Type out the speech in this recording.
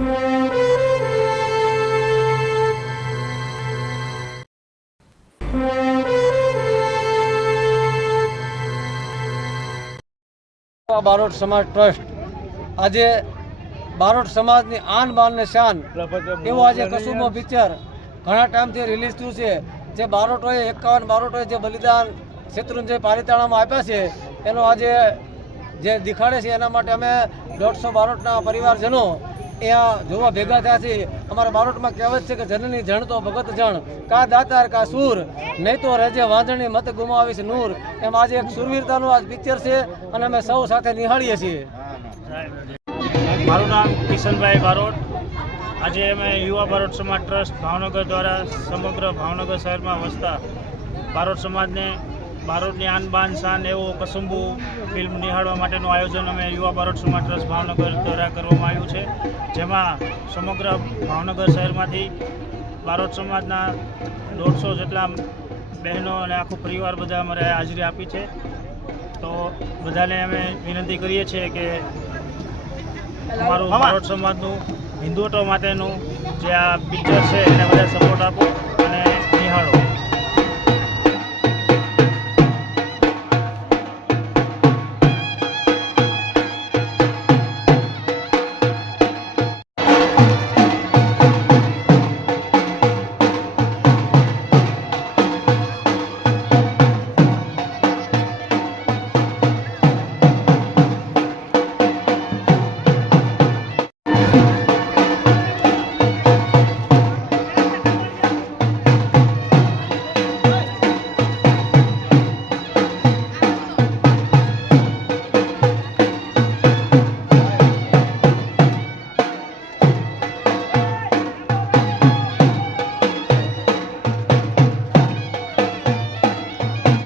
બારોટ સમાજ ટ્રસ્ટ આજે બારોટ સમાજની આન બાન ને શાન એવું આજે કસુંબો પિક્ચર ઘણા ટાઈમથી રિલીઝ થયું છે. જે બારોટોએ 51 બારોટોએ જે બલિદાન શેત્રુંજય પાલિતાણામાં આપ્યા છે એનો આજે જે દેખાડે છે એના માટે અમે 150 બારોટના પરિવારજનો અહીંયા જોવા ભેગા થયા છે. અમારા બારોટમાં કહેવત છે કે જનની જણ તો ભગત જણ, કા દાતાર કા સૂર, નહીં તો રેજે વાંધણી મત ગુમાવીશ નૂર. એમ આજે એક સુરવીરતાનું આજ પિક્ચર છે અને અમે સૌ સાથે નિહાળીએ છીએ. મારું નામ કિશનભાઈ બારોટ. આજે અમે યુવા બારોટ સમાજ ટ્રસ્ટ ભાવનગર દ્વારા સમગ્ર ભાવનગર શહેરમાં વસતા બારોટ સમાજને બારોટની આન બાન શાન એવો કસુંબુ ફિલ્મ નિહાળવા માટેનું આયોજન અમે યુવા બારોટ સમાજ ટ્રસ્ટ ભાવનગર દ્વારા કરવામાં આવ્યું છે. જેમાં સમગ્ર ભાવનગર શહેરમાંથી બારોટ સમાજના 150 જેટલા બહેનો અને આખો પરિવાર બધા અમારે હાજરી આપી છે. તો બધાને અમે વિનંતી કરીએ છીએ કે અમારું બારોટ સમાજનું હિન્દુત્વ માટેનું જે આ પિક્ચર છે એને બધા સપોર્ટ આપો.